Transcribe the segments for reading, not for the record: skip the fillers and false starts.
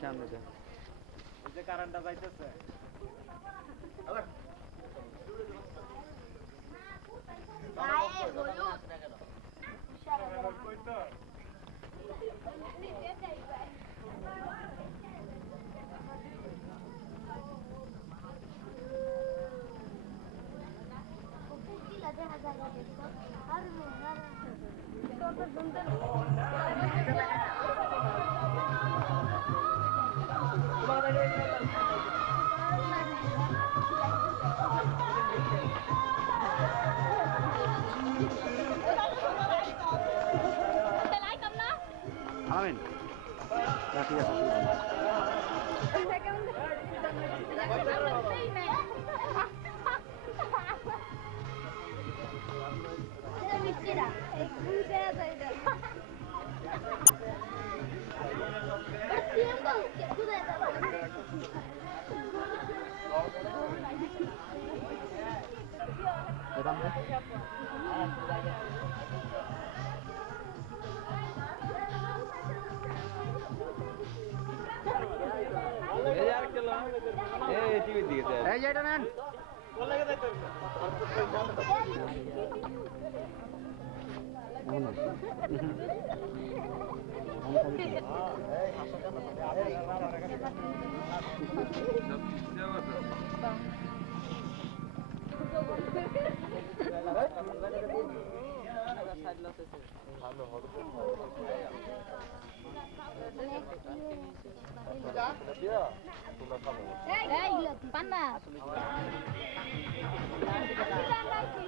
সামনে যে কারেন্টটা যাইতেছে আমিন ঠিক আছে এই যে এটা নেন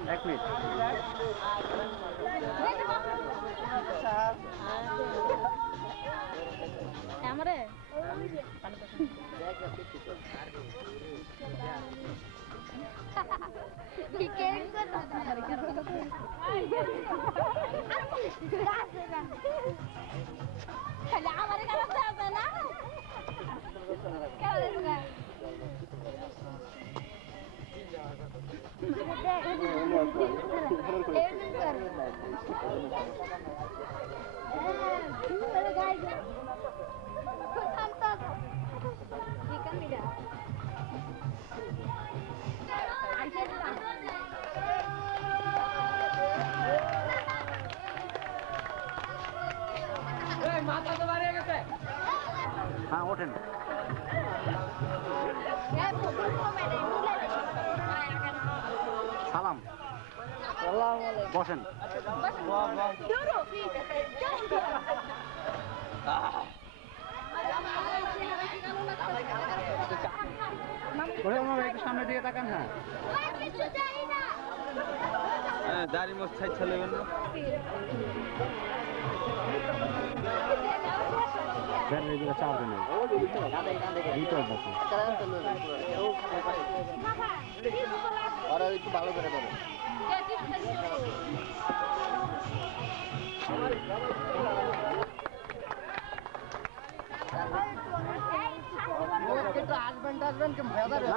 এক মিনিট আমারে আমার না হ্যাঁ ওঠেন সালাম বসেন একটু সামনের দিকে তাকান না দাড়ি মোছ ছাই চলেবেন না চাপ দেন ওরা একটু ভালো করে করে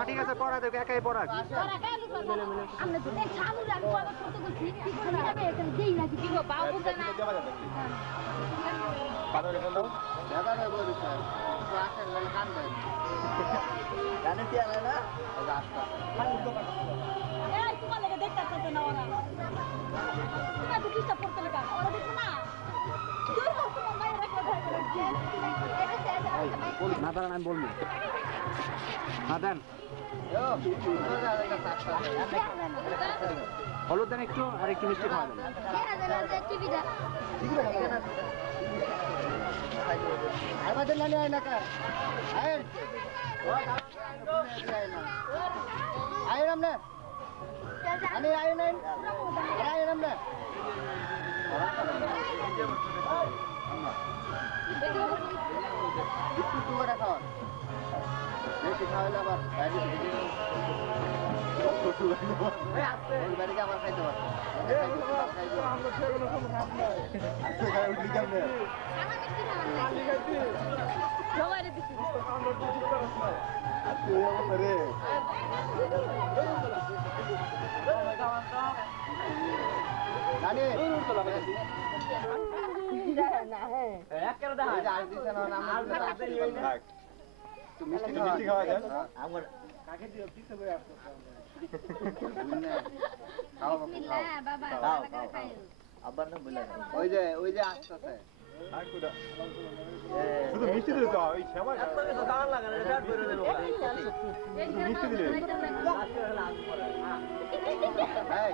ঠিক আছে পড়া দেবে একাই পড়া না দাঁড়ান আমি বলবো হ্যাঁ দেন হলুদ দেন একটু আর একটু মিষ্টি খাওয়া দেন আমাদের নানি আয় না আয় রামনা আমি আয় নাই আয় রামনা একটু করে খাওয়া বেশি খাওয়ালে আবার বাড়িতে আবার খাইতে পারবো সবাই ওই যে আর দিছে না নাম তো মিষ্টি খাওয়া যায় আমার কাকে দিও পিছে বই আসছো খাও বাবা খাও আবার না বলে ওই যে আসছে আর কুদা শুধু মিষ্টি দিতে হবে এই সেমাই এত কিছু দাম লাগে না এটা করে দেব মিষ্টি দিলে এই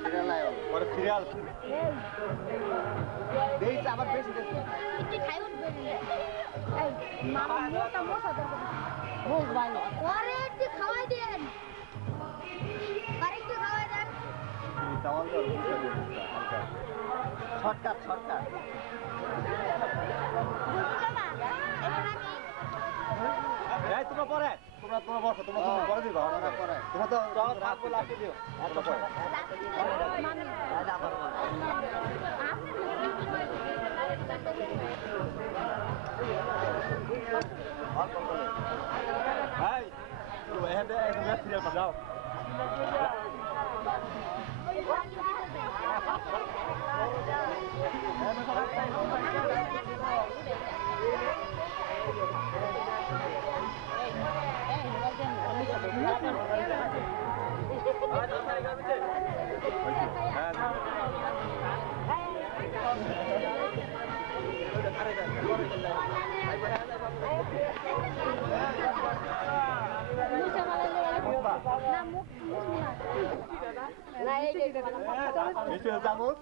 সিরিয়াল নাই পরে সিরিয়াল দেই আবার বেশি দেই মিষ্টি খাইও এই মামা মোটা মোটা দরকার ভোগ ভাই ওরে একটু খাওয়াই দেন আরেকটু খাওয়াই দেন চাওয়াল তো হালকা শর্টকাট এই তোমরা পরে তোমরা বসো তোমরা পরে দিবা আমরা পরে তোমরা তো রাত বলে আসি দিও এত পরে মামি দাদা আবার এই তো এতে একটা ম্যাচ সিরিয়াল বাজাও Estamos.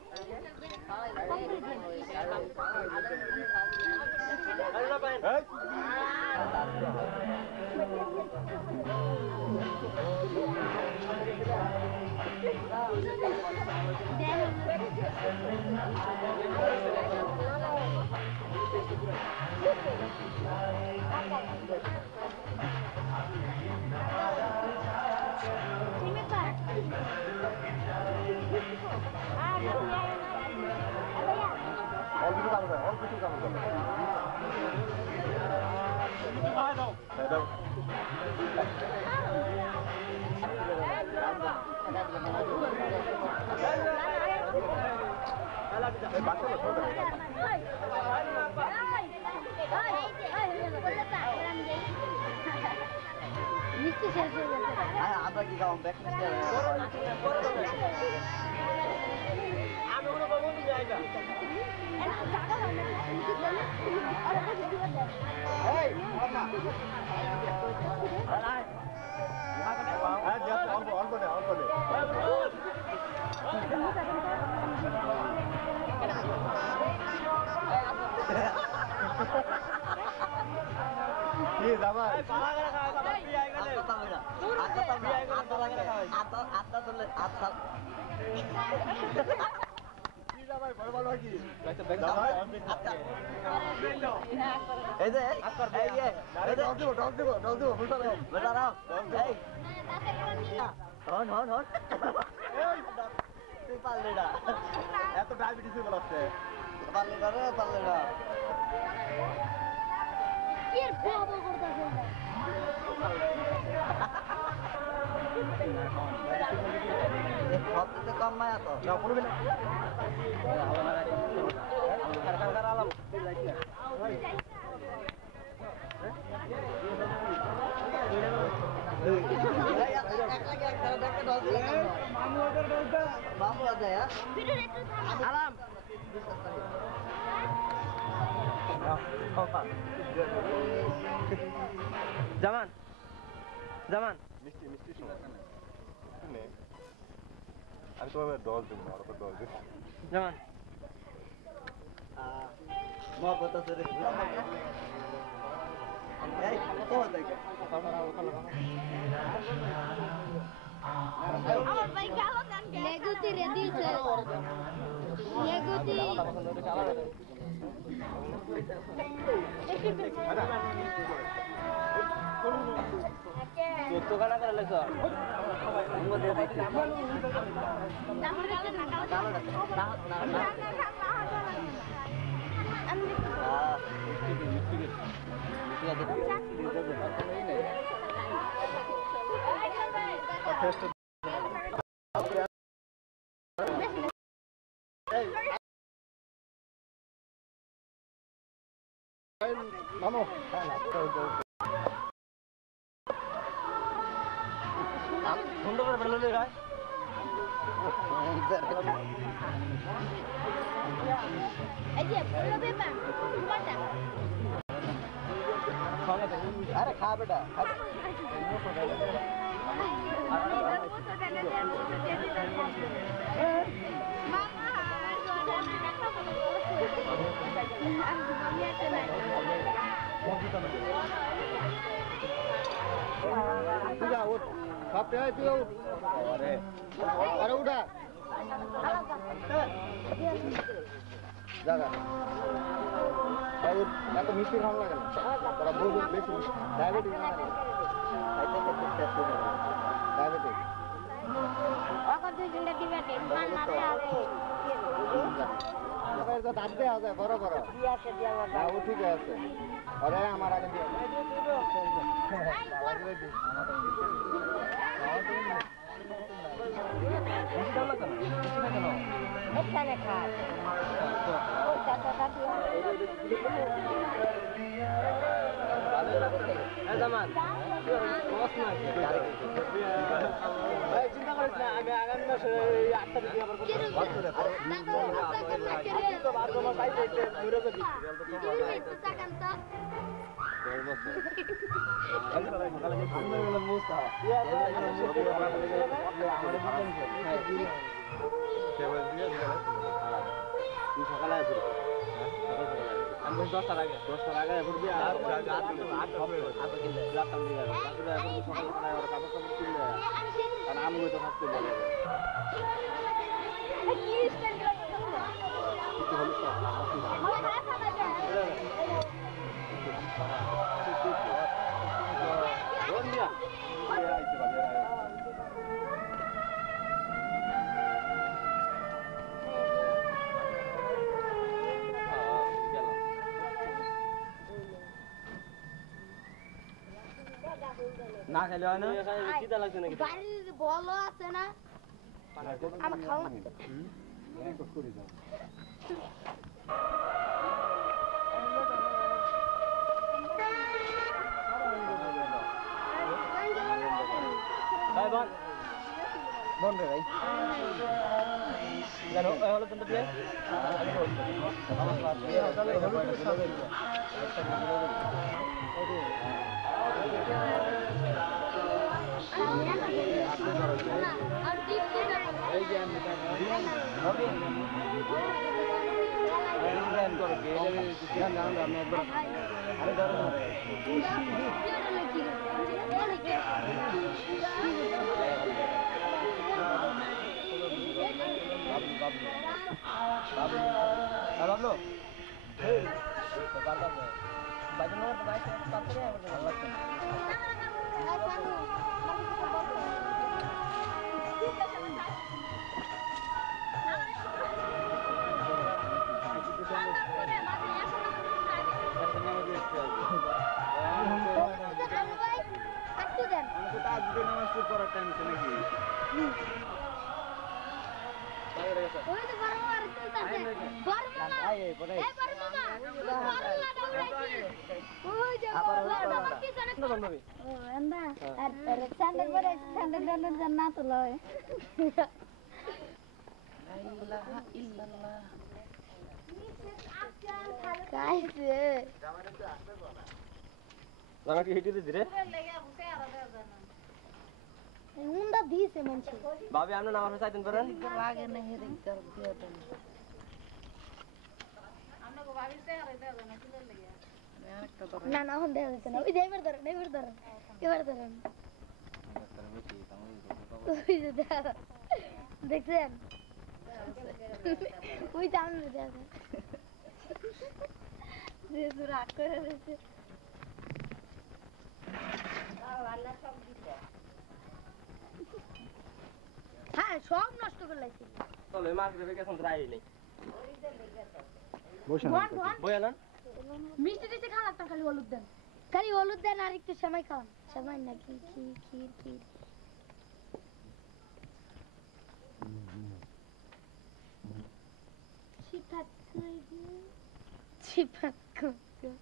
আমরা কি গাও ব্যাক মিস্টার আমি ওগুলো বলবো না জায়গা এই মামা অল্প দে কি যাবা পালা করে খাওয়া বাবা বিয়াই গেলে আত্তা তুললে আত্তা কি যাবা বড় বড় কি একটা ব্যাগ দাও এই যে এই যে ডগ দেব বুঝা দাও এই হন এই তুই পারলে না এত ডায়াবেটিস হয়ে গেছে পারলে না কি বাবা করতেছে সবচেয়ে কম মায়া তো না বলবি না আলাম জামান মিষ্টি আমি তোমার ডল দেবো না আরো ডল দেবো জামান মহব্বত আছে রে এই তো দেখে আমার ভাই কালো গান গে নেগুতি রেডি আছে নেগুতি তো গানা করে লেছো মুঙ্গ দিয়ে দিছি নামো সুন্দর করে বেরোলে গায় আরে খা বেটা अरे उठा जागा এত মিষ্টি খাওয়া লাগে না তারা বলবে বেশি ডায়াবেটিস ডায়াবেটিস দাঁত দেওয়া যায় বড় বড় ও ঠিক আছে আরে আমার আগে দিয়ে এখানে খায় চিন্তা করিস না আমি আগামী মাসে 8 তারিখে আবার সকালে আমি 10টার আগে ঘুরবি আর আমি তো থাকতে বলে না খেলে হয় না চিন্তা লাগছে নাকি বাড়ির বলো আছে না আমার খাও না করে দাও ভাই বল রে ভাই জানো হলো তুমি দিয়ে বাবলু भाभी हमने नाम से दिन पर आगे नहीं देखते ना ना हम दे देते ना इधर इधर इधर इधर इधर দেখছেন ওই জানো দেখেন যে রাগ করে রয়েছে হ্যাঁ সব নষ্ট করে লাইছি চলো মাছ ধরে গেছেন রাই নেই বয়ালান মিষ্টি দিতে খাওয়া লাগতো খালি হলুদ দেন আর একটু সময় খাওয়ান সময় না কি চিপাত কই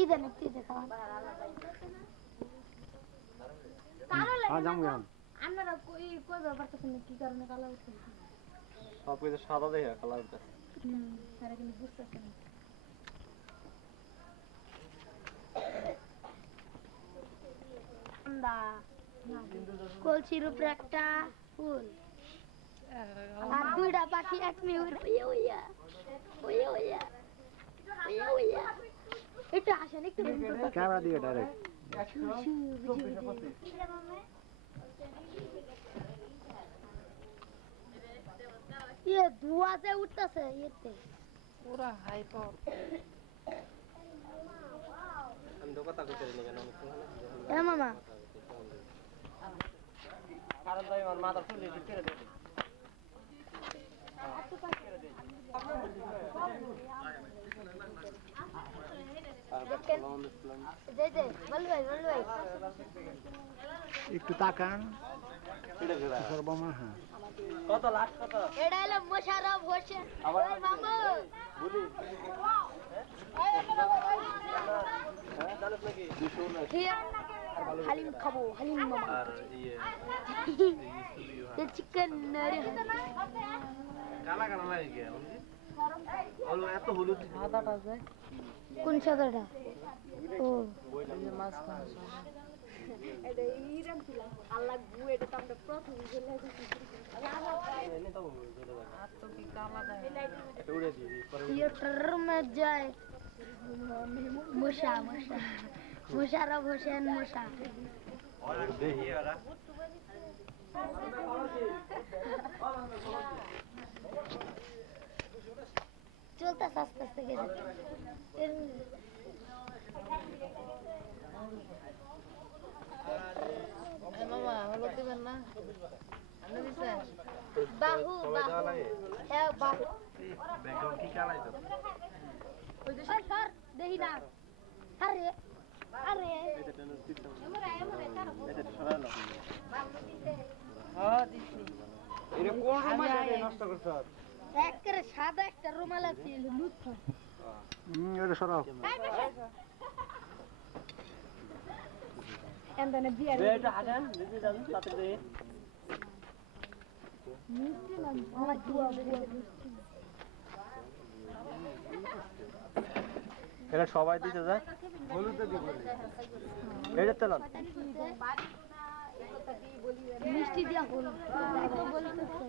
ইদে না তুই দেখা হ্যাঁ যাম গেলাম আপনারা কই কই ব্যাপারটা কি কারণে কালা উঠছে সব কিছু সাদা দেখে কালার উঠে তারা কিন্তু বুঝতেছে না কলসির উপরে একটা ফুল আর দুইটা পাখি এক মিনিট একটু আসেন একটু ক্যামেরা দিয়ে ডাইরেক্ট ইয়ে ধোঁয়াতে উঠতেছে ইয়েতে পুরা হাইপার আমি তো কথা কইতে নেই কেন এ মামা কারণ তাই আমার মাথা চুল দিয়ে ছেড়ে দেই একটু তাকান সর্বমা হ্যাঁ কত লাস্ট কত এটা হলো মোশাররফ হোসেন ওই মামু বলি হালিম খাবো হালিম মামা আর ইয়ে চিকেন নারে কালা কালা লাগে কি হলুদ এত হলুদ সাদাটা যায় কোন সাদাটা ও মাছ খাওয়া এটা ইরান ছিল আল্লাহ গু এটা তো আমরা প্রথম জেলে এনে তো আর তো কি কালা যায় উড়ে দিবি পরে थिएटर में जाए मुशा मुशा मुशर्रफ हुसैन मुशा और देखिए वाला चलता आस्ते आस्ते गেছে মামা হলো দিবেন না আনে দিছেন বাহু বাহু হ্যাঁ বাহু ব্যাকগ্রাউন্ড কি কালাই তো ওই সর দেহি না আরে আরে এটা টেনে দিতে এটা সরালো হ্যাঁ দিছি এটা কোন রুমে নষ্ট করছ একেবারে সাদা একটা রুমাল আছে লুৎফ এটা সরাও এন্ডনে বিয়া এটা হাজান দিদি যান সাথে দে আমার দুয়া এটা সবাই দিতে যায় হলুদ দিব এটা তেলন মিষ্টি দিয়া হল দেখো বলতেছে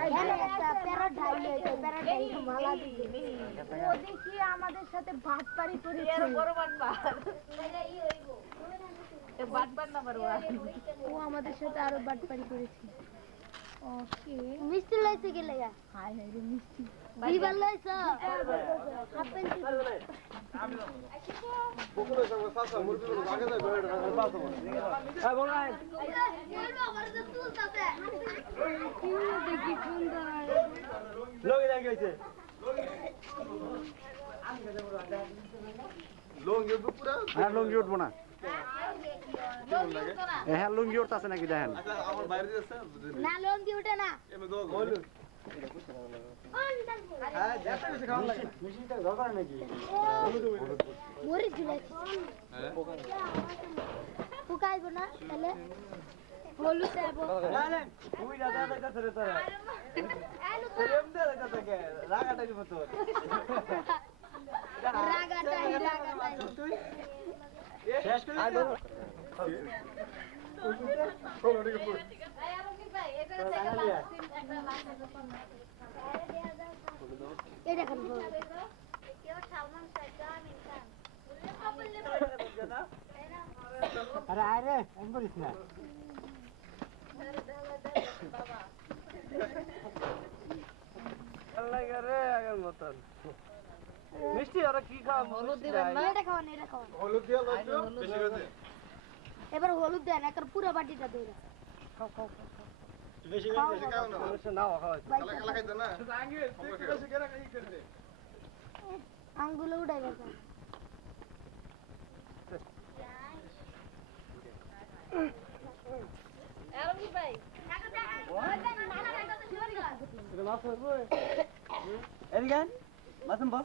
এখানে একটা প্যারট ঢাইলে এটা প্যারট ঢাইলে মালা দিবে ও দেখি আমাদের সাথে ভাতপাড়ি করেছে এর বড় বাটবার এ বাটবার না বড়বা ও আমাদের সাথে আরো ভাতপাড়ি করেছে ওকে মিষ্টি লাইছে কি লাগা হাই হাই রে মিষ্টি দিবার লাইছে আপেল বকুলে সব সাসা মুরগি গুলো ভাগে যায় বেড়ে পাস হবে হ্যাঁ বল নাই দেখি সুন্দর লোক লাগে হইছে লঙ্গি পুরা হ্যাঁ লুঙ্গি উঠবো না হ্যাঁ লুঙ্গি উঠতেছে নাকি দেখেন আচ্ছা আমার বাইরে দিছে না লঙ্গি ওঠে না এমে দো হলুদ হ্যাঁ যেতে বেশি খাওয়া লাগে মেশিনটা দরকার নাকি মরি ঝুলাইছি হ্যাঁ ফুকাইব না তাহলে হলুদ দেব না তুই দাদা দাদা ধরে তোরা প্রেম দে দাদা থেকে রাগাটা দিব তোর রাগাটাই রাগাটাই তুই শেষ করে দে কোন দিকে পুরো এটা খান আরে আরে এম করিস না আল্লাহ করে আগের মতন মিষ্টি আর কি খাওয়া হলুদ দিবেন না এটা খাওয়ান এটা খাওয়ান হলুদ দিয়ে লইছো বেশি করে এবার হলুদ দেন একবার পুরো বাটিটা দইরা বেশি করে বেশি খাও না বেশি নাও খাও কালা কালা খাইতো না আগে বেশি করে খাই করতে আঙ্গুলে উড়াই গেছে আরবি ভাই এটা মাছ হইবো এদিকে মাসুম বল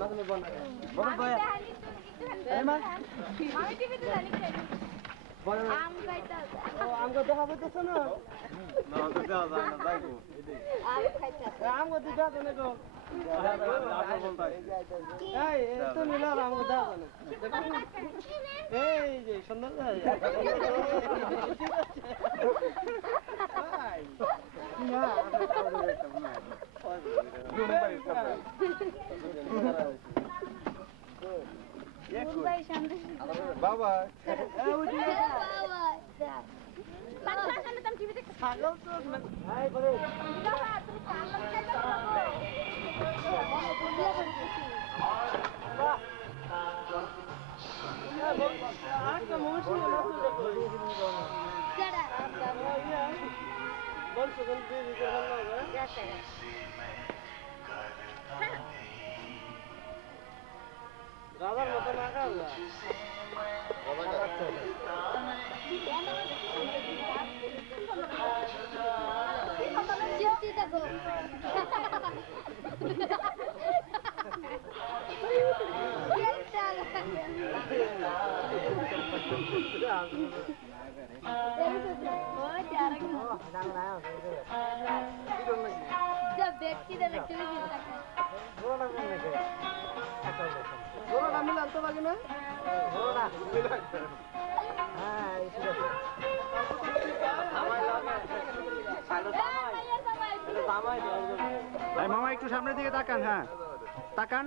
মাসুম বল বল বল এই মা আমি টিভিতে জানি আম খাইতা আমগো দেখা হইতেছ না না তো দাও না বাইকো আম খাইতা আমগো দিদা দেনে গো এই তো নিলা আমগো দাও না এই যে সুন্দর ভাই না বাবা রাজার মতো না খাওয়া চিন্তি থাকো जब देखती है लगती है ঘোড়াটা মিলান তো লাগে না ঘোড়াটা মিলান হ্যাঁ এই মামা একটু সামনের দিকে তাকান হ্যাঁ তাকান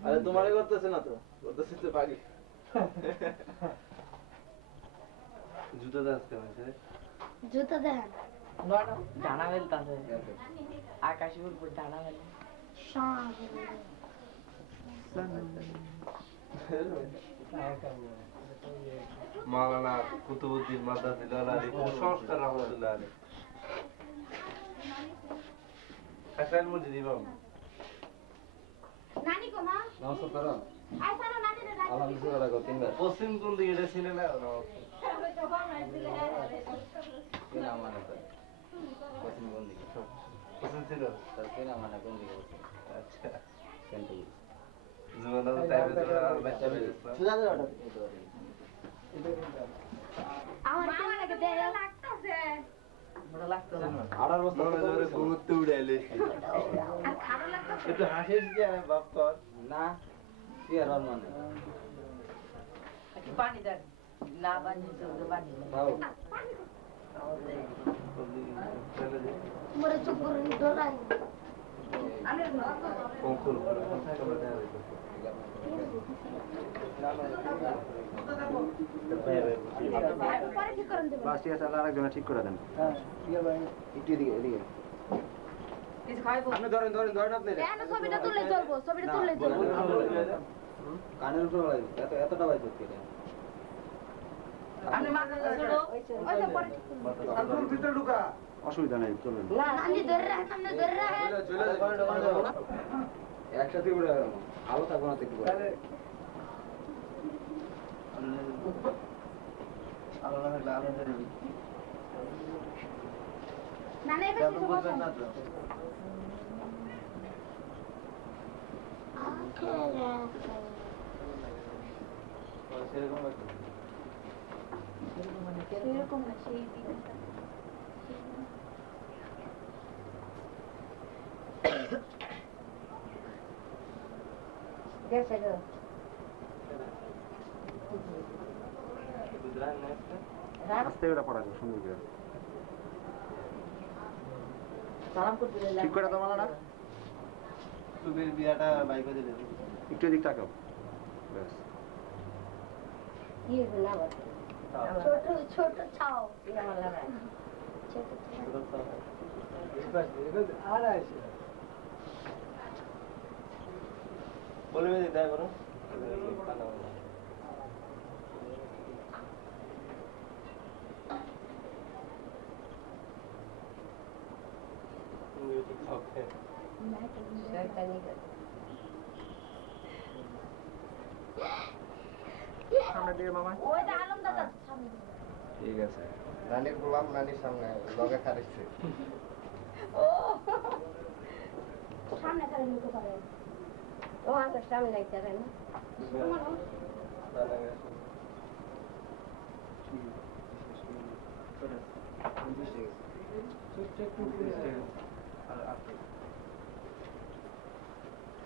আরে তোমারই করতেছে না তো করতেছে তো বাকি জুতা দাসতে আছে জুতা দেন ডানা মেলতাছে আকাশের উপর ডানা মেলে মাওলানা কুতুবউদ্দিন মাদ্রাসা আলী কুসংস্কার রহমাতুল্লাহ আলী হাসান মুজি দিবাম নানি কো মা নমস্কার আইসা না নানি রে আলহামদুলিল্লাহ রাখো তিনবার পশ্চিম কোন দিকে এটা ছিল না কেনা মানে পশ্চিম কোন দিকে পশ্চিম ছিল তার কেনা মানে কোন দিকে আচ্ছা সেন্টার জীবন আর টাইমে তো আর বাচ্চা বের সুজা দে ওটা আমার মামাকে দে লাগতাছে বড় লাগতাছে 18 বছর ধরে ঘুরতে উড়াইলে আর খারাপ লাগতাছে একটু হাসিস কি বাপ কর না কি আর মানে পানি দেন না পানি তো পানি খাও মোরে চুপ করে ডরাই কোন পরে ঠিক করে দেব বাস ঠিক আছে আরেকজনে ঠিক করে দেন একটু এদিকে কিছু খাইবো আপনি ধরেন আপনি কেন ছবিটা তুললে চলবো ছবিটা তুললে চলবো কানের উপর লাগবে এতটা বাইর করতে আপনি মাথা ছোড়ো ওই যে পরে ঠিক করব তারপর ভিতরে ঢুকা অসুবিধা নেই চলুন নানি ধরে রাখ সামনে ধরে রাখ একসাথে উড়ে গেল আলো থাকবো না একটু করে আলো না থাকলে আলো ধরে নানি এবার কিছু বলবেন না তো সেরকম না সেই দিকে গেছে গো আস্তে করে পড়া যাবে সুন্দর করে সালাম করতে ঠিক করে দাও মালাটা তুমি বিয়াটা বাইকে দিলে একটু এদিক তাকাও ব্যাস কি না বলে ছোট ছোট ছাও আমার লাগা ছোট বলে দিতে হয় বলো সামনে দিকে মামা ওইটা আলম দাদা সামনে ঠিক আছে নানির গোলাম নানির সামনে লগে খারিছে সামনে খালি নিতে পারে ও আমার সামনে লাগতে পারে না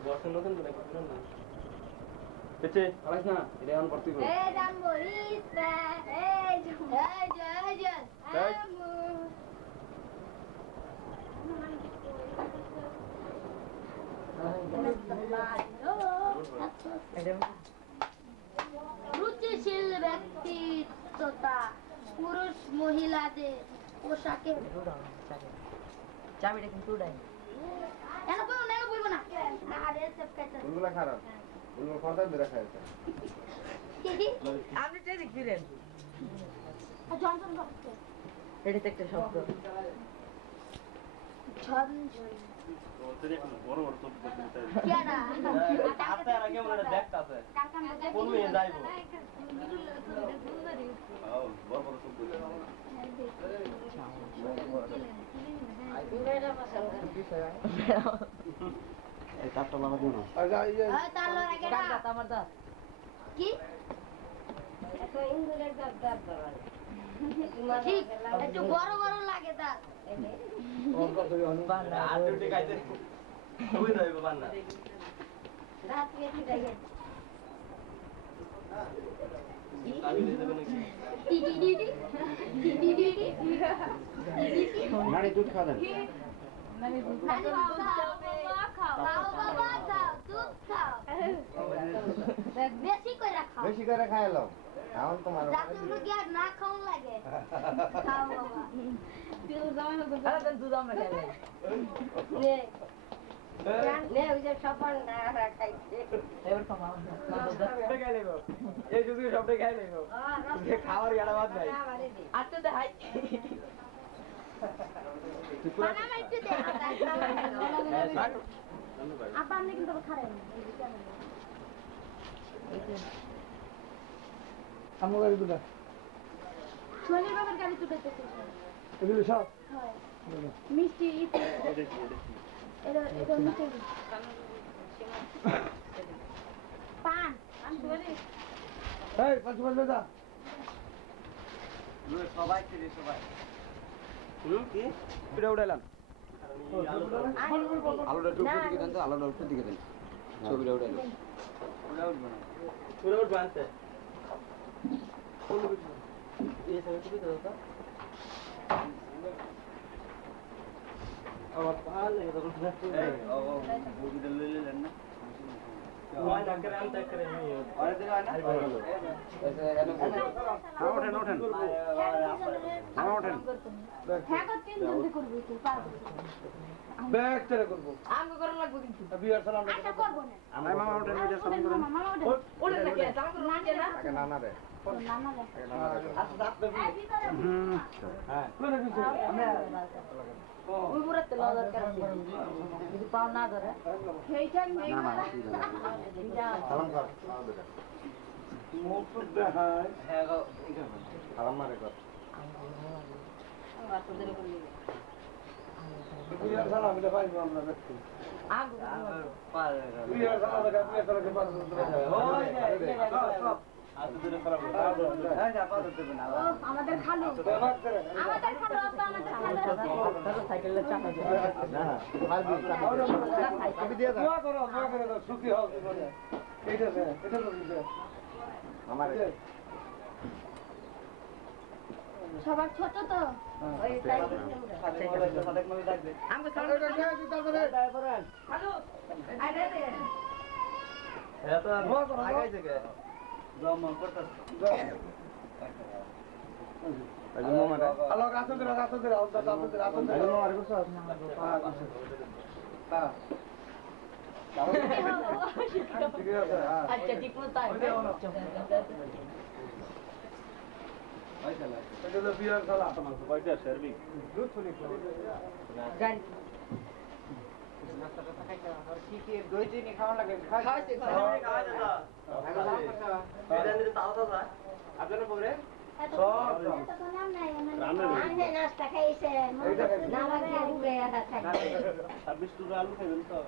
বর্ষণ নতুন তো নাকি পুরান না পেছে আলাইস না এটা আমি ভর্তি করব এই জাম্বো রিসপে এই রুচিশীল ব্যক্তিত্বতা পুরুষ মহিলাদের পোশাকের চাবিটা কিন্তু উড়াই এনো বলবো না আরে সব কাটা বুলবুলা খারাপ বুলবুল কথা ধরে খাইছে আপনি ট্রেনিং ফিরেন জনসন করতে এটা তো একটা শব্দ ঝনঝন ওদের বড় বড় সব করতে চাই কেডা হাতে আর আগে মনে দেখতাছে কাকাম কোন মেয়ে যাইবো বড় বড় সব করতে এই কাটটা লাগা দিও না তাহলে কেডা আমার দা কি এত ইন্দুরের দাঁত দাঁত ধরা ঠিক একটু বড় বড় লাগে তার আর দুটি খাইতে ওই যাইবো বান্না রাত কেটে যায় আমি দিতে দেব নাকি নানি দুধ খাওয়া দেন বেশি করে খাও বেশি করে খাইলো এখন তোমার যাতে মুরগি আর না খাওয়া লাগে খাও বাবা আরে দেন দুধ আমরা খাইলে নে নে ওই যে সপান খাইছে এবার খাওয়া এই যদি সবটাই খাই নেবো খাওয়ার গাড়া বাদ নাই আচ্ছা দে হাই বানাম একটু দে আপা আপনি কিন্তু খারেন আমার গাড়ি দুটা সোনির বাবার গাড়ি তুটাইতেছে এগুলো সব হয় মিষ্টি এটা মিষ্টি পান আমি ধরে এই পাঁচ দা সবাই ছিল সবাই কি এটা উড়াইলাম আলোটা একটু উপর দিকে দেন তো আলোটা উপর দিকে দেন ছবিটা উড়াইলাম পুরো বানতে এই সবাই কি দাও আমার পাল এই তো না এই ও বুবি দিলে লেন না ওই না করে আনতে করে नहीं और दिला ना ऐसे ওঠেন ওঠেন মামা ওঠেন হ্যাঁ কত তিন জলদি করব তুই পারবি ব্যাগ তেরে করব আমগো করা লাগবে কিন্তু বিয়ার সালাম আচ্ছা করব না আমরা মামা ওঠেন ওই যে সালাম করেন মামা ওঠে ওরে নাকি সালাম করুন না আগে নানা রে নানা রে আচ্ছা আপনি হ্যাঁ ওই পুরো তেল দরকার যদি পাও না ধরে সেইটা নেই না না সালাম কর বেটা মুখ দেখায় হ্যাঁ গো সালাম মারে কর আর তো ধরে করলি বিয়ার সালাম এটা পাইবো আমরা দেখছি আমগো পার বিয়ার সালাম দেখা বিয়ার সালাম কে পারবো ওই আমাদের খালু সাইকেলের চাকা সবার ছোট তো ওই আচ্ছা ঠিক মতো নাস্তা খাইছে আলু খাইবেন তো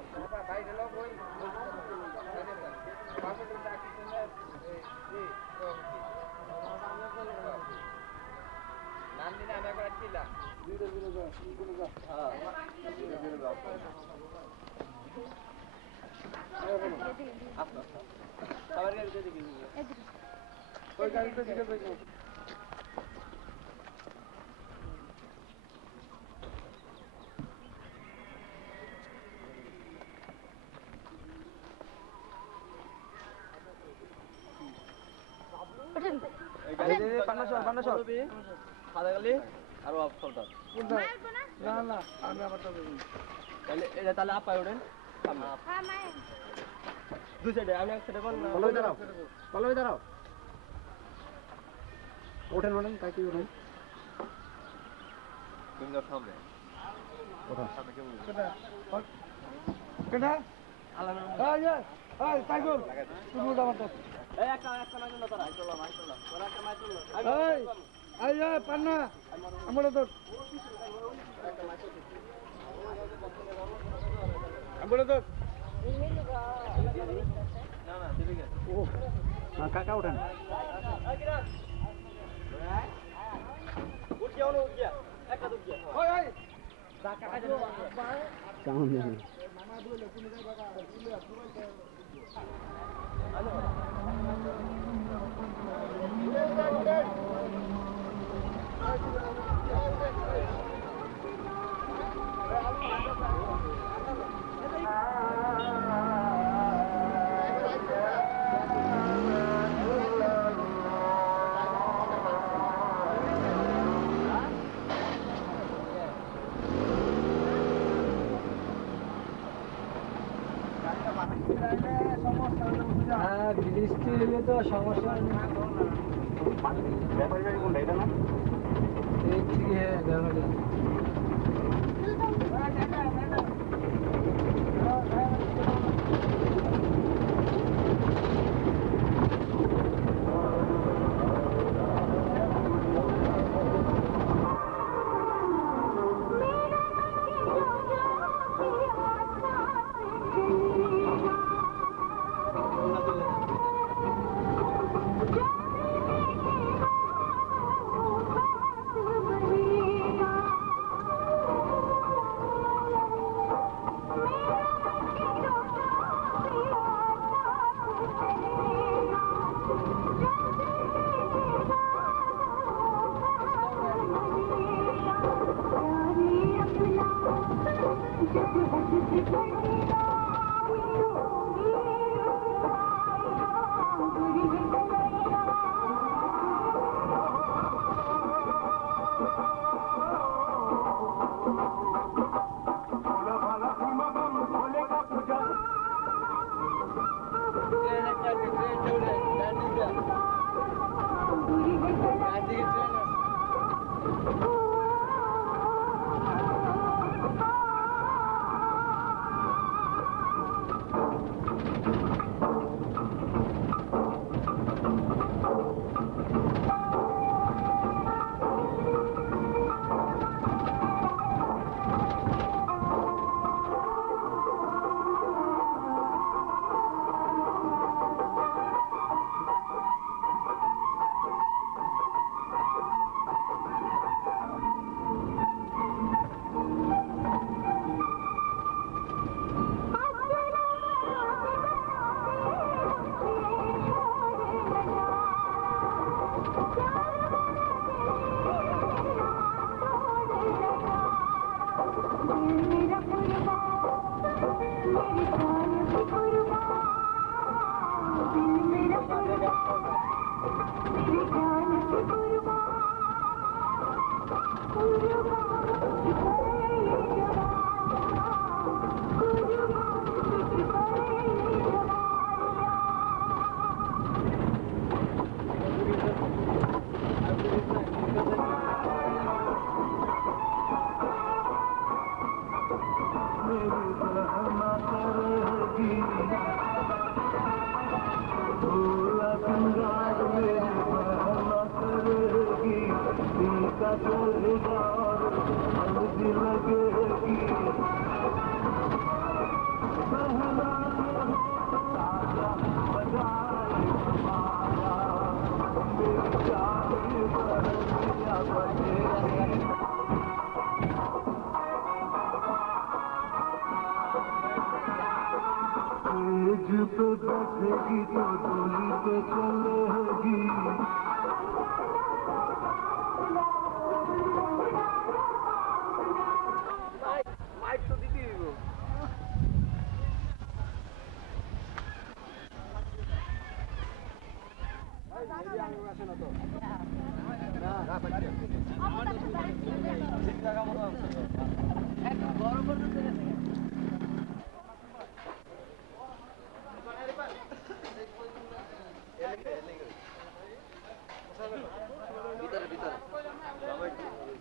তাহলে আপা ওঠেন দুই সাইডে আমি এক সাইডে দাঁড়াও ওঠেন তাই কি ওঠেন সামনে পান্না আমরা তো কাকা ওঠেন বৃষ্টি হলে তো সমস্যা এটা না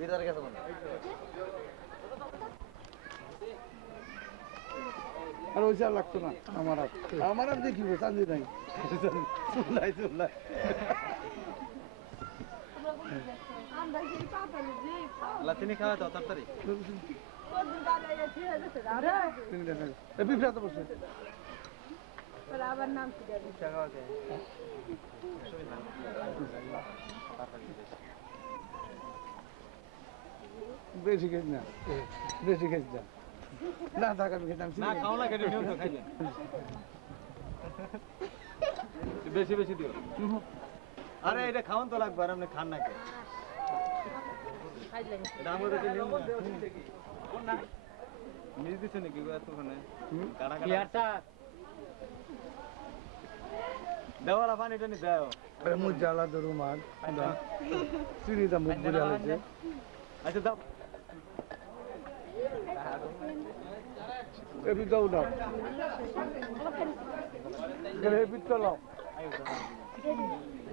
ভিতরে গেছে মনে আর ওই চার লাগতো না আমার আর দেখিব চান্দি নাই চুল্লাই চুল্লাই লাতিনি খাওয়া দাও তাড়াতাড়ি বিভ্রাত বসে আবার নাম কি দেবে বেশি খেজ না বেশি খেজ না না থাক আমি খেতাম না খাও না কেটে নিও তো খাইবেন বেশি বেশি দিও আরে এটা খাওন তো লাগবে আর আপনি খান না কে এটা আমাদের নিয়ম কোন না মিস দিছে নাকি গো এতখানে কাটা কাটা দেওয়ালা পানিটা নি দাও আরে মুখ জ্বালা ধরু মার সিরিজা মুখ ঘুরে আলাইছে আচ্ছা দাও এবি দাও দাও গরে এবি চলো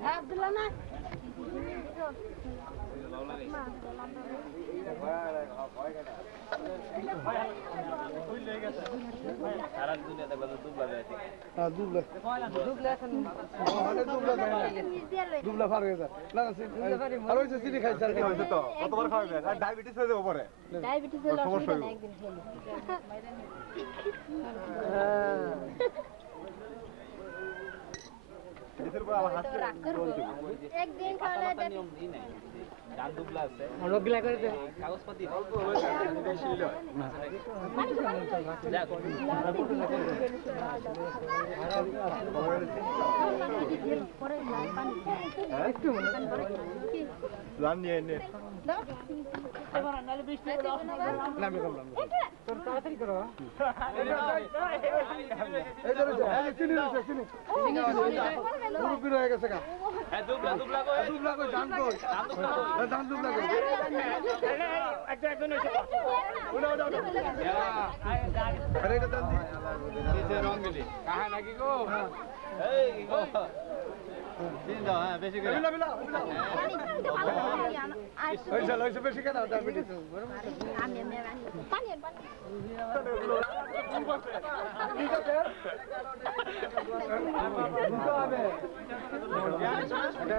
আব্দুল্লাহ না দুবলা ফার গেছে না আর ওই সিটি খাইছে আর হইছে তো কতবার খাবেন আর ডায়াবেটিস হয়ে যাবে পরে ডায়াবেটিস হলে অসুবিধা নাই একদিন খেলে এদের পর আবার হাসতে একদিন খাওয়ালে গান দুবলা আছে অনেকগুলা করে দে কাগজপাতি অল্প হয়েছে এটা শিল হয় লান নিয়ে নে নামে কম তোর তাড়াতাড়ি করো এই ধরে চিনি রয়েছে চিনি মুরব্বি রয়ে গেছে গা হ্যাঁ দুবলা দুবলা কই দুবলা কই জান কই জান দুবলা কই আরে এটা দান দি নিচে রঙ্গলি কাহা নাকি গো এই গো দিন দাও হ্যাঁ বেশি করে বিলা বিলা ওই চল ওই বেশি কেন ডায়াবেটিস পানি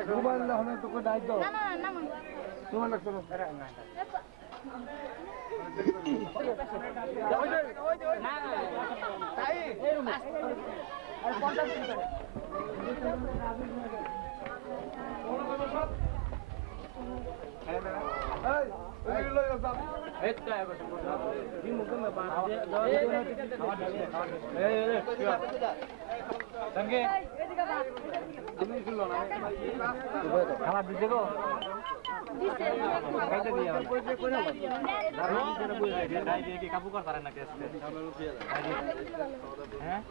ঘুমাই না হলে তোকে ডাই দাও না না না তোমার লাগতো না খাবার দিতে গো খাইতে দিয়ে ডাই দিয়ে কি কাবু কর পারে না টেস্ট হ্যাঁ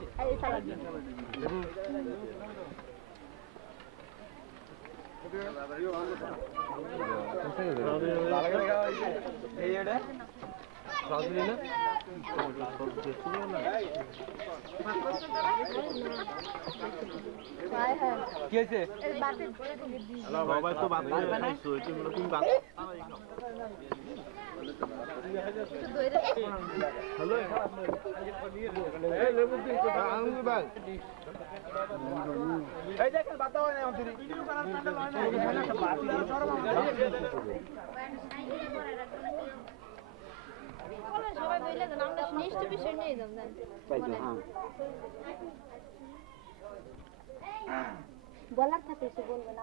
এই এটা কি হয়েছে বাবা তো বাদ খাইছো এটা হলো তুমি বাদ হ্যালো এই লেবু দিন তো আঙ্গুর ভাই এই দেখেন বাতা হয় না আমাদের দুষ্ট বিষয় নিয়ে যাও জান বলার থাকে সে বলবেন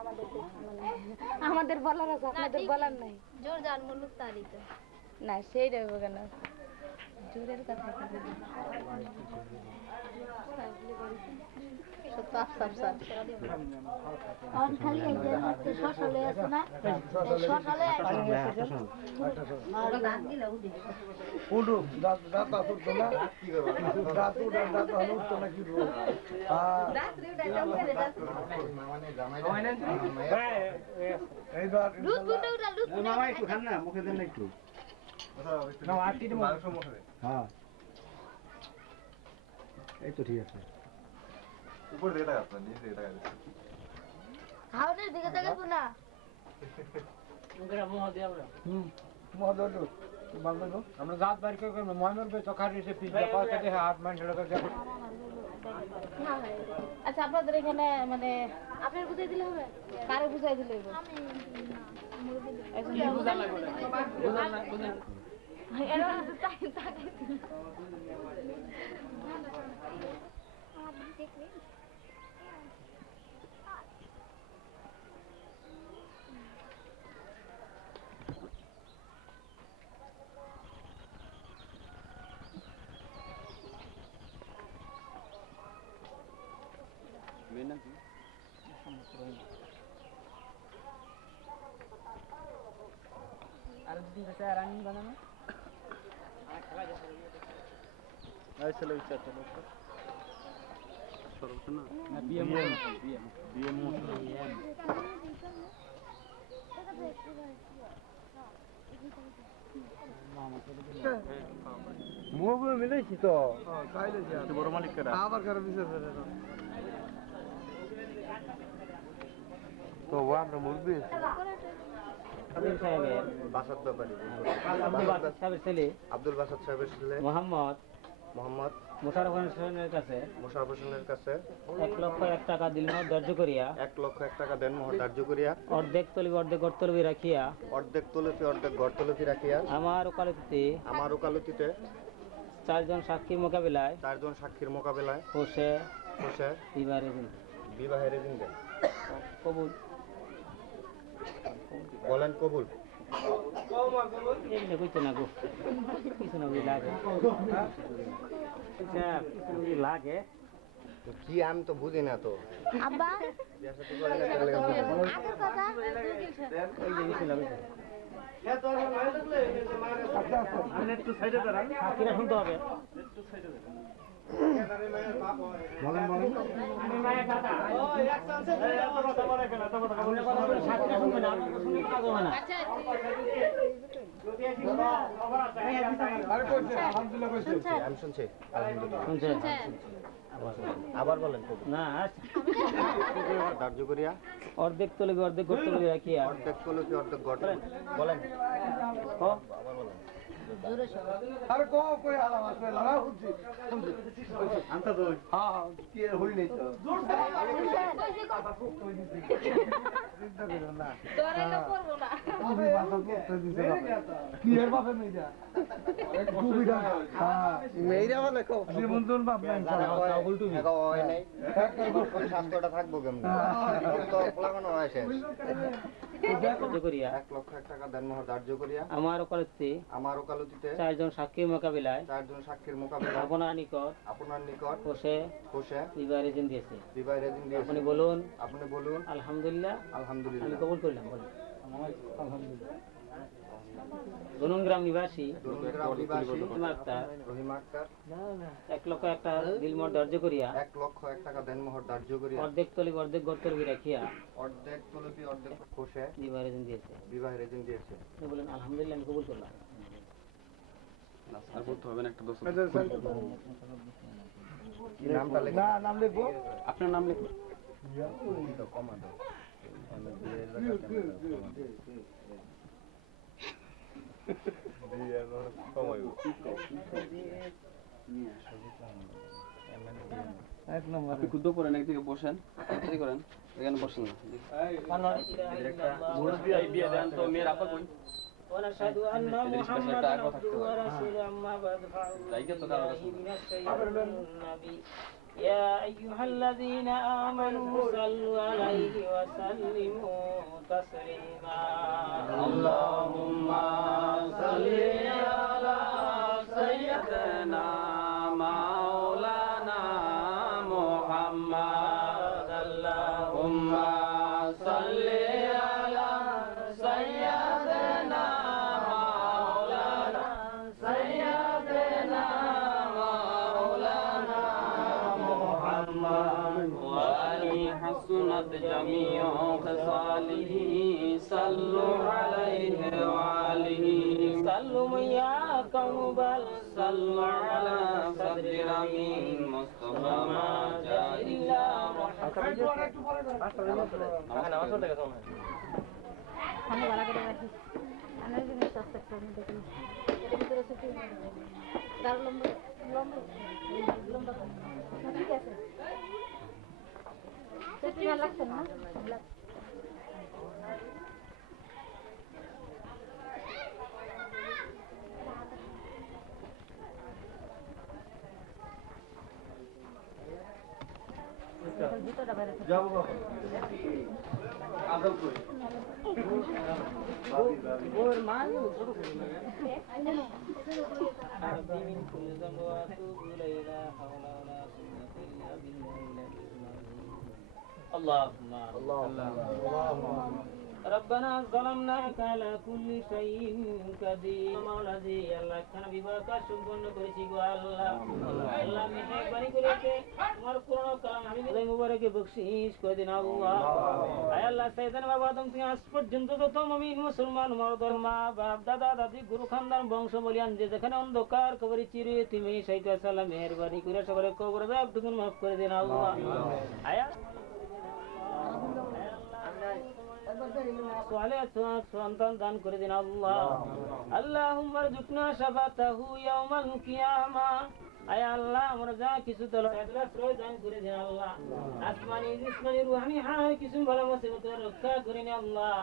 আমাদের বলার আছে আপনাদের বলার নাই জোর জান মুলুক তারিখ না সেইটাই হবে না জোরের কথা খালি সকালে আছে না সকালে উঠো রাত উঠতো না রাত উঠতো না কি একটু খান না মুখে দেন একটু হ্যাঁ এই তো ঠিক আছে উপর দিকে তাকাচ্ছেন নিচে দিকে তাকাচ্ছেন খাওয়ানোর দিকে তাকাবো না আমরা জাত বাড়ি করে ময়মর বে চখারি এসে পিস পাওয়া থেকে হাত মান ছেড়ে করে আচ্ছা আপনাদের এখানে মানে আপনার বুঝাই দিলে হবে কারে বুঝাই দিলে হবে আর দিন কাছে রানিং বানানো আই চলো ইচ্ছা চলো সরব না বিএম মুভ মিলেছি তো কাইলে যা বড় মালিক কারা আবার কারো বিচার করে তো আমরা মুভি বাসাত ব্যাপারী আব্দুল বাসাত সাহেবের ছেলে মোহাম্মদ মোশাররফ হোসেনের কাছে 1,01,000 টাকা দিলমোহর ধার্য করিয়া 1,01,000 টাকা দেনমোহর ধার্য করিয়া অর্ধেক তলিবি অর্ধেক গড়তলিবি রাখিয়া অর্ধেক তলফি অর্ধেক গড়তলফি রাখিয়া আমার ওকালতিতে 4 জন সাক্ষীর মোকাবিলায় 4 জন সাক্ষীর মোকাবেলায় বসে বিবাহের রেজিং দেন কবুল বলেন কবুল এগুলো কইতে না গো কিছু না লাগে কিছু লাগে তো কি আমি তো বুঝি না তো আব্বা আগের কথা ওই যে কিছু লাগে একটু সাইডে দাঁড়ান সাক্ষীরা শুনতে হবে বলেন সাক্ষীরা শুনবে না শুনবে না আরে কইছে আলহামদুলিল্লাহ কইছে আমি শুনছি আলহামদুলিল্লাহ শুনছেন আবার বলেন কবুল না ধার্য করিয়া অর্ধেক তলিবি অর্ধেক গড়তলিবি রাখিয়া অর্ধেক তলফি অর্ধেক গড়তলফি বলেন আবার বলেন আরে কই আলাম আসলে লড়া হচ্ছে আনতা তো হ্যাঁ কি হই নাই তো চিন্তা করো না দরাইলে করব না তুমি মাথা করতে দিছে কি এর বাপে মেইরা এক গুবিরা হ্যাঁ মেইরা বলে কো জীবনদন বাপ নাই উল্টু হয় নাই স্বাস্থ্যটা থাকবো কেমন তো লাগানো হয় শেষ ধার্য করিয়া 1,01,000 টাকা দেনমোহর ধার্য করিয়া আমার ওকালতিতে আমার ওকালতিতে 4 জন সাক্ষীর মোকাবিলায় 4 জন সাক্ষীর মোকাবেলায় আপনার নিকট বসে বিবাহ রেজিন দিয়েছে বিবাহ রেজিং আপনি দিয়েছেন বলুন আপনি বলুন আলহামদুলিল্লাহ আমি আলহামদুলিল্লাহ কবুল করলাম বলুন দনুনগ্রাম নিবাসী দনুনগ্রাম নিবাসী রহিমা আক্তার রহিমা আক্তার 1,01,000 টাকা দিলমোহর ধার্য করিয়া 1,01,000 টাকা দেনমোহর ধার্য করিয়া অর্ধেক তলিবি অর্ধেক গড়তলিবি রাখিয়া অর্ধেক তলফি অর্ধেক বসে বিবাহ রেজিন দিয়েছে বিবাহ রেজিং দিয়েছে আপনি বলেন আলহামদুলিল্লাহ আমি কবুল করলাম আর বলতে হবে না একটা দোষ নামটা লেখ না নাম লিখবো আপনার নাম লিখুন তো কমা দাও এক নম্বর আপনি কুদ্দো করেন একদিকে বসেন কি করেন এখানে বসেন না বিয়ে দেন তো মেয়ের আপা কই ونشهد أن محمدا عبده ورسوله أما بعد فأعوذ بالله من الشيطان الرجيم يا أيها الذين آمنوا صلوا عليه وسلموا تسليما اللهم صل على سيدنا مولانا محمد اللهم صل على سيدنا مولانا محمد وآله حسنت جميع خصاله صلوا عليه وآله صلوا إياكم بل صلوا على صدر الأمين مصطفى ما جاء إلا আমি ভালো করে রাখি আমি যদি সস্তা করে দেখি এটা ভিতরে সেটি তার লম্বা লম্বা লম্বা ঠিক আছে সেটি ভালো লাগছে না ভিতরটা বাইরে যাবো আদল কই ওর মা ছোট করে আরবি মিন কুল্লি যামবি ওয়া আতুবু ইলাইহি হাওলা ওয়ালা কুওয়াতা ইল্লা বিল্লাহিল আল্লাহুম্মা ربنا ظلمنا على كل شيء قدير مولانا আল্লাহ খানা বিবাহ সম্পন্ন করেছি গো আল্লাহ আল্লাহ মেহেরবানি করে তোমার কোরআন কালাম আমি মুবারকে বখশিশ করে দিন আল্লাহ আয় আল্লাহ সাইয়েদানা বাবা আদম থেকে আজ পর্যন্ত যত মুমিন মুসলমান মরদর মা বাপ দাদা দাদি গুরু খানদান বংশ বলিয়ান যে যেখানে অন্ধকার কবরে চিরে তুমি সাইয়েদা সাল্লাম মেহেরবানি করে সবার কবর দাব তুমি মাফ করে দিন আল্লাহ আয় সন্তান দান করে দিন আল্লাহ আল্লাহুম্মা রযুকনা শাফাতাহু ইয়াউমাল কিয়ামা আয় আল্লাহ আমরা যা কিছু তলো আশ্রয় দান করে দিন আল্লাহ আসমানি জিসমানি রুহানি হার কিছু ভালো মুসিবত রক্ষা করে নিন আল্লাহ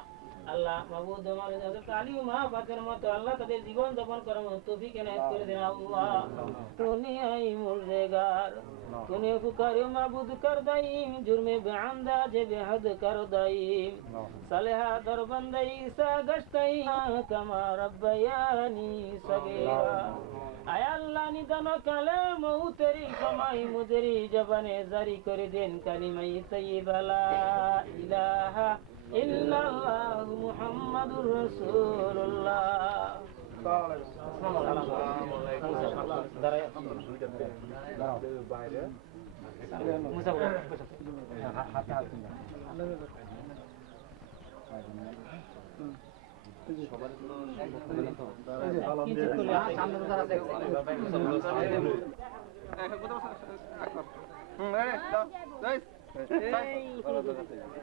আল্লাহ মাবুদ আমাদের হযরত আলী মা পাকের মতো আল্লাহ তাদের জীবন যাপন করার মতো তৌফিক এনায়েত করে দেন আল্লাহ তুমি আই মুরদেগার तूने पुकारे माबूद कर दाइम जुर्मे बेअंदा जे बेहद कर दाइम सलेहा दर बंदई सा गश्तई कमा रब्बयानी सगीरा आय अल्लाह निदान काले मऊ तेरी समाई मुदरी जबाने जारी कर देन कलिमा तय्यिबा ला इलाहा इल्लल्लाह मुहम्मदुर रसूलुल्लाह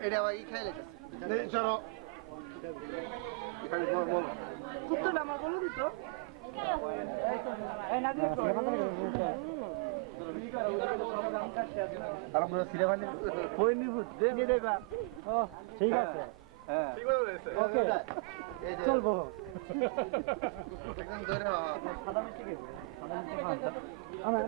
এটা আবার ই খাইলে চলো কুত্তাটা আমার বলে দিত আর আমরা সিনেমানি কই নিবু দিয়ে দেবা ও ঠিক আছে হ্যাঁ ঠিক বলেছে ওকে চলবো একদম ধরে সাদা মিষ্টি কি সাদা মিষ্টি আমার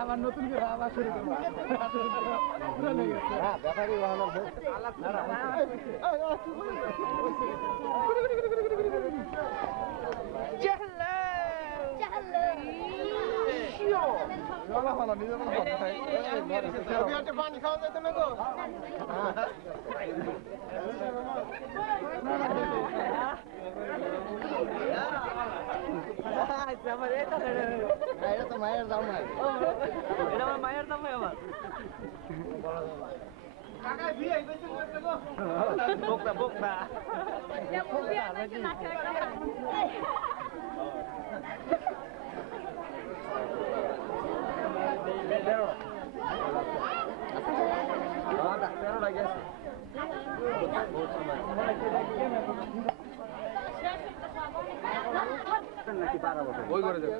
আমার নতুন করে আবার শুরু করবো ব্যাপারই ভালো পানি খাওয়া যেত না গো এটা তো মায়ের দাম নাই এটা আমার মায়ের দাম হয় আমার বোকটা বোকটা ওই করে যাবে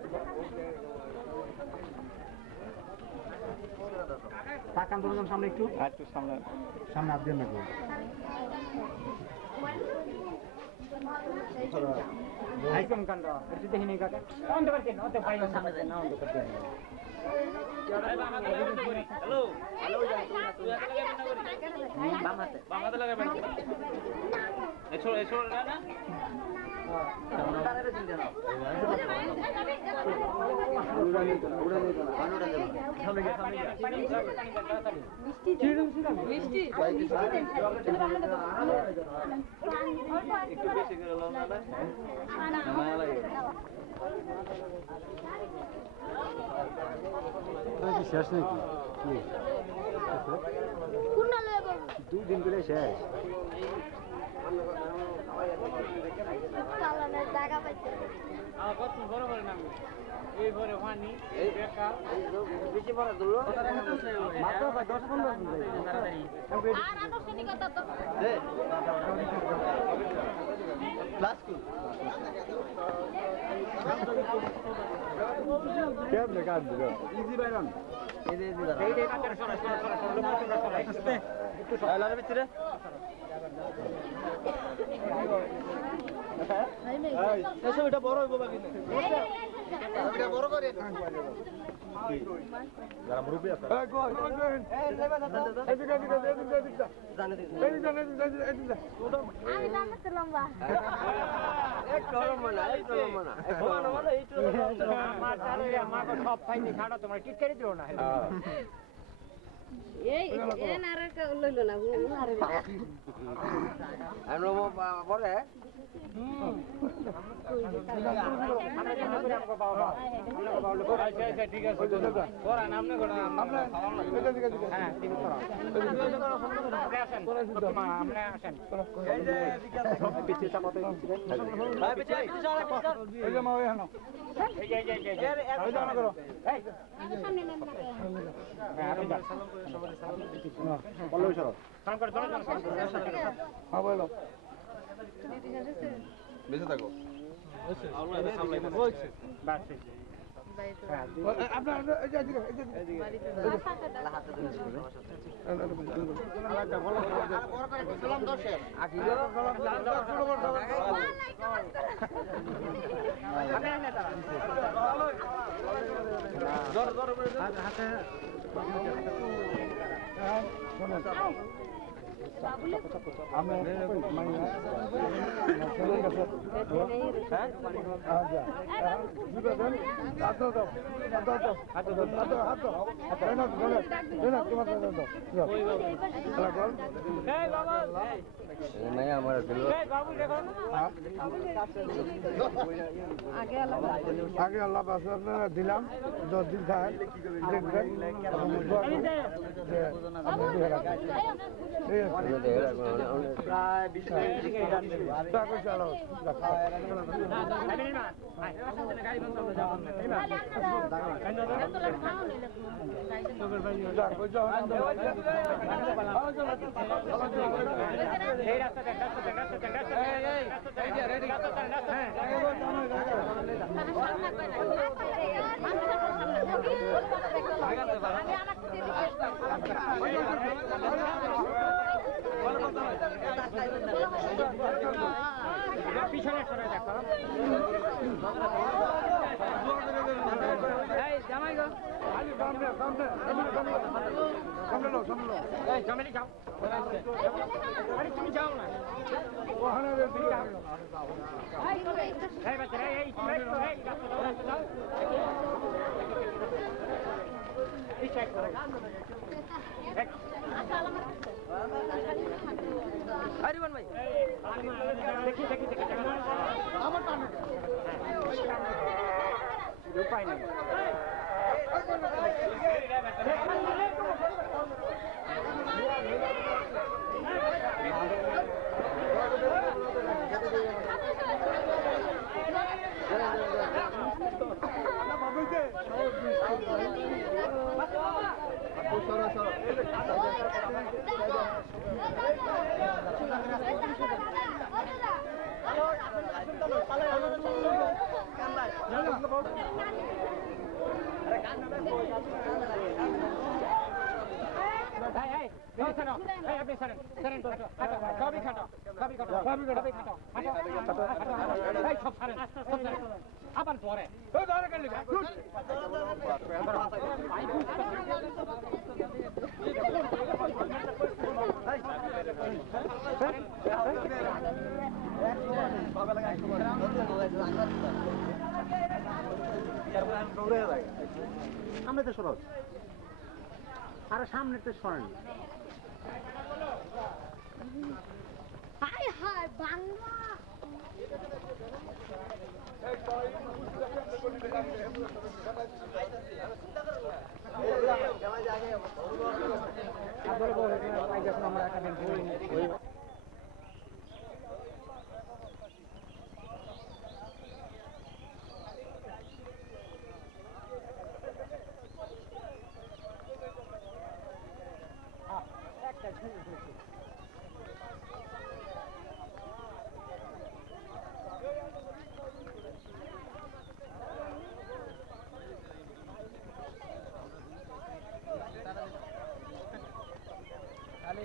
টাকা আন্দোলন সামনে একটু একটু সামনে সামনে আপনি নাকি আইকন কান্ড একটু দেখি নেই কাকা অন্ধ করতে না অত পাইলো সামনে যায় না অন্ধ করতে না হ্যালো বাংলাতে লাগাবেন এছো এছো না মিষ্টি একটু বেশি করে লাও না মায়া লাগে শেষ নাকি দুই দিন করে শেষ কত বড় বড় নাম এই বড় পানি এই বেকার বেশি বড় দূর মাত্র 10-15 মিনিট তাড়াতাড়ি আর আনুষ্ঠানিকতা তো ক্লাস কু কেমনে কাজ দিল ইজি বাইরন এই কাটার সরা একটু লাগার ভিতরে এসব এটা বড় হইব বাকি এটা বড় করে যারা মুরব্বি আছে এই কই এদিকে আমি জানতে লম্বা একটু লম্বা না মা চালে মা কো সব ফাইনি খাড়া তোমরা ঠিক করে দিও না এই এ নারকা লইলো না নারে আমরা বলে ঠিক আছে করা নামনে করা আমরা হ্যাঁ ঠিক করা আমরা আসেন এই যে পিছে চাপাতে ভাই পিছে এই যে মা ওই হানো এই জানা করো এই সামনে নেন হ্যাঁ আপনি যান বলো ইশারা কাম করে চলো হ্যাঁ বলো বেঁচে থাকো বাস আপনার এই যে এদিকে আগে আল্লাহ আপনারা দিলাম 10 দিন থাকেন দেখবেন পিছনে সরে দেখো এই জামাই গো আলি সামনে এই জামাই যাও আরে তুমি যাও না ওখানে এই বাচ্চা এই যাও এই চেক করো আরিমান ভাই দেখি আমার টানে পাই নাই আবার ধরে সামনে তো সরো আরে সামনে তো সরেন হাই হাই বাংলা আমরা একটা দিন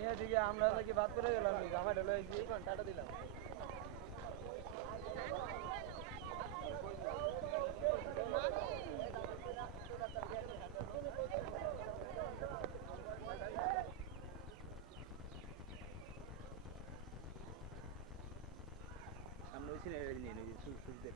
এদিকে আমরা নাকি বাদ করে গেলাম আমার ঢেলে টাটা দিলাম সামনে ওই সিনে নিয়ে নিয়ে সুবিধে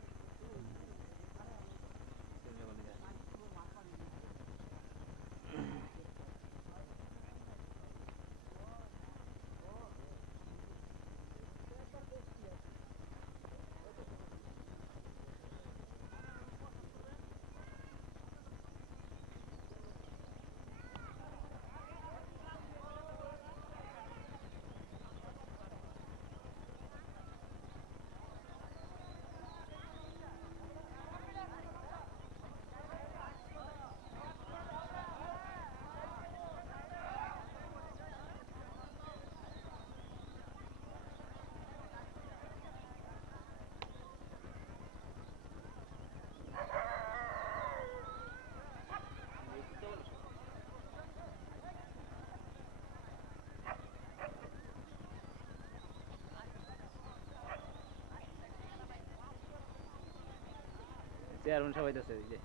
চেয়ারম্যান সবাই আছে এই যে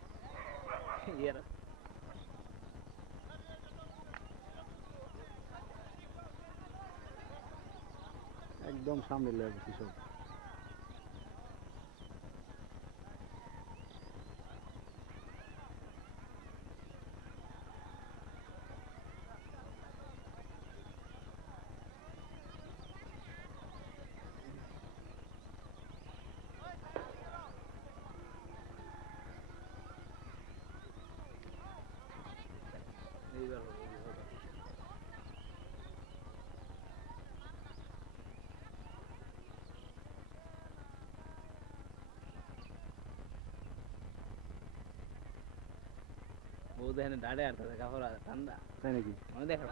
ইয়ারা একদম সামনে লাগছে সব বউ দেখেন দাঁড়ে আর তাদের কাপড় ঠান্ডা তাই নাকি মানে দেখো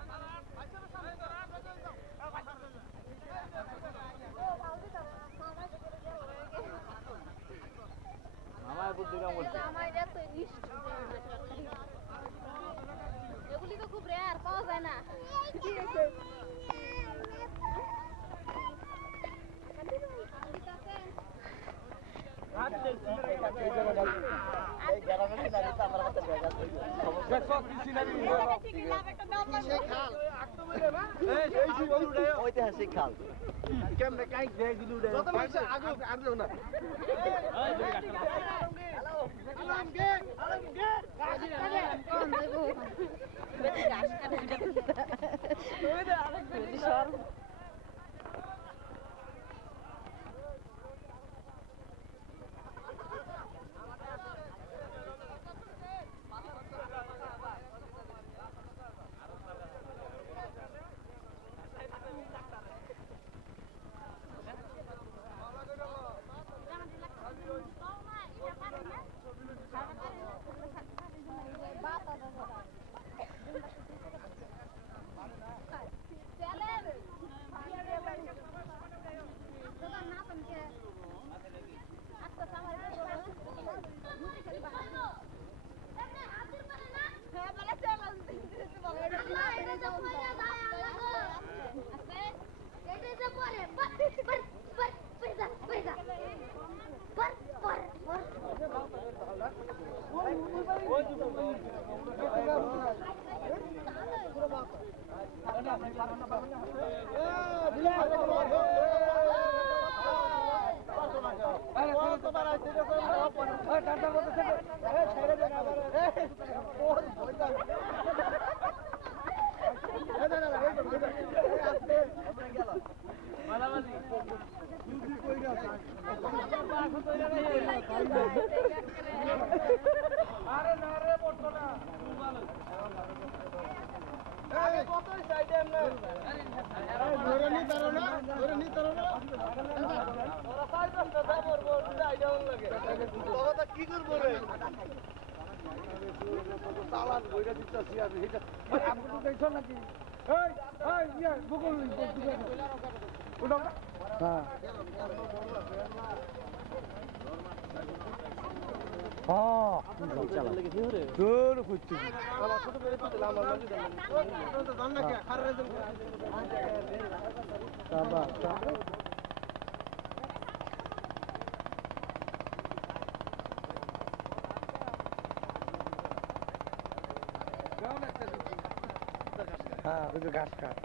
মামা বুদ্ধি কাম করছে এগুলি তো খুব রেয়ার পাওয়া যায় না ঐতিহাসিক খাল কেমনে কাই দিলু রে আগে না কি করবো রে চালান বইটা দিচ্ছি আমি আপনি তো দেখছো নাকি হ্যাঁ ওই যে ঘাস খায়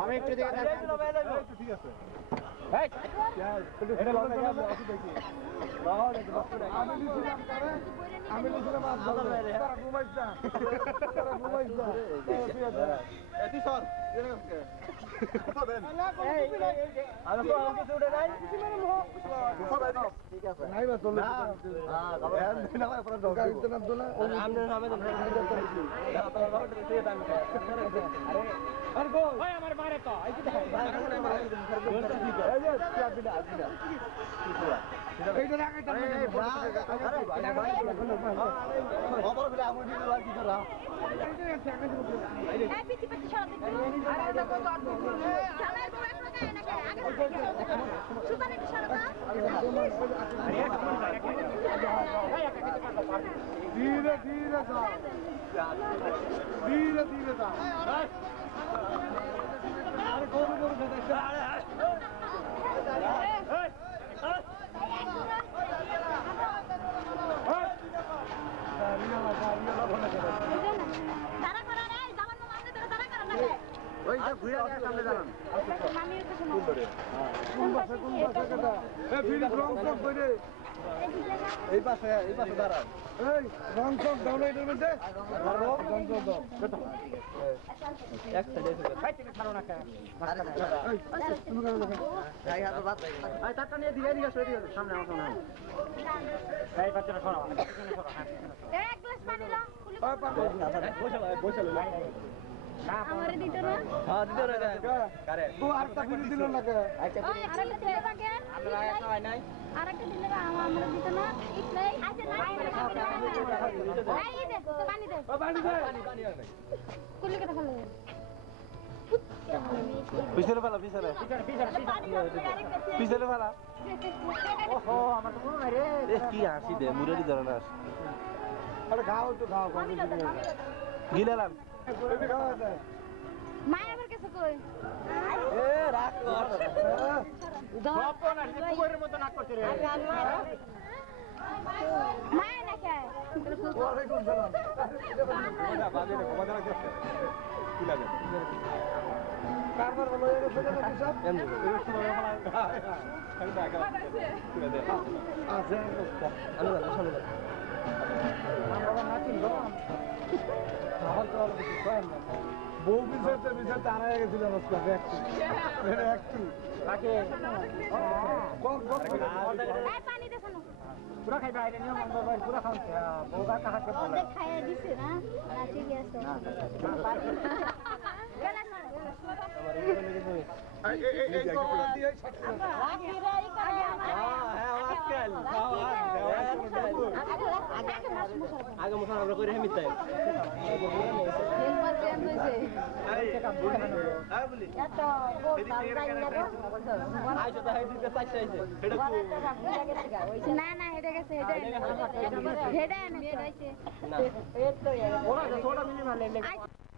আমি একটু দিকে ঠিক আছে আমি লিখলাম ঘুমাইছ না ঘুমাইছ না আমার মারে তো ধীরে ধীরে যা ধীরে ধীরে যা গরু গরু এই পাশে দাঁড়ান এই রং সব দাও না এটার মধ্যে সামনে আমার সামনে এই বাচ্চাটা সরাও এক গ্লাস পানি দাও আমারে দিত না হ্যাঁ দিতে রে কারে ও আরেকটা ফিরে দিল না কে আচ্ছা আরেকটা দিলে বাকে আমরা আগে খাওয়াই নাই আরেকটা দিলে আমারে দিত না ইতলাই আচ্ছা নাই এই দে তো পানি দে ও পানি দে পানি আর নাই কুলি কথা খালো পিছনে ফেলা পিছনে পিছনে ফেলা ওহো আমার তো মনে নাই রে এ কি হাসি দে মুরারি ধরে হাসি আরে খাও তো খাও গিলালাম মায়া আমার কাছে কই এ রাগ কর সব না কুকুরের মতো নাক করতে রে মায়া না কে ওয়ালাইকুম সালাম ওটা বাজে রে বাজে রাখছে কি লাগে কারবার বলো এর ফেলে নাকি সব এমনি এই সময় ফেলা আমি তো আগে তুলে দে আছে আমি জানি সামনে আমরা নাচিন গো আমার তো আর কিছু কয় না বউ বিচারতে আনায় গেছিল অবস্থা একটু কাকে এই পানি দে শোনো পুরা খাইবা আইরে নিয়ম আমরা ভাই পুরা খাওয়া বোগা কাহাকে বলে অর্ধেক খাইয়ে দিছে না ঠিক আছে গেলা এই তো দিয়ে রাখিরাই করে হ্যাঁ আজকাল আগে মুখ আমরা করে হেমিত তাই হেলপার চেঞ্জ হইছে আই বলি এত গো তাই না গো আইছো তো হাই দিতে চাইছে এটা তো না না হেডে গেছে হেডে হেডে না না ওরা ছোট মিনি মারলে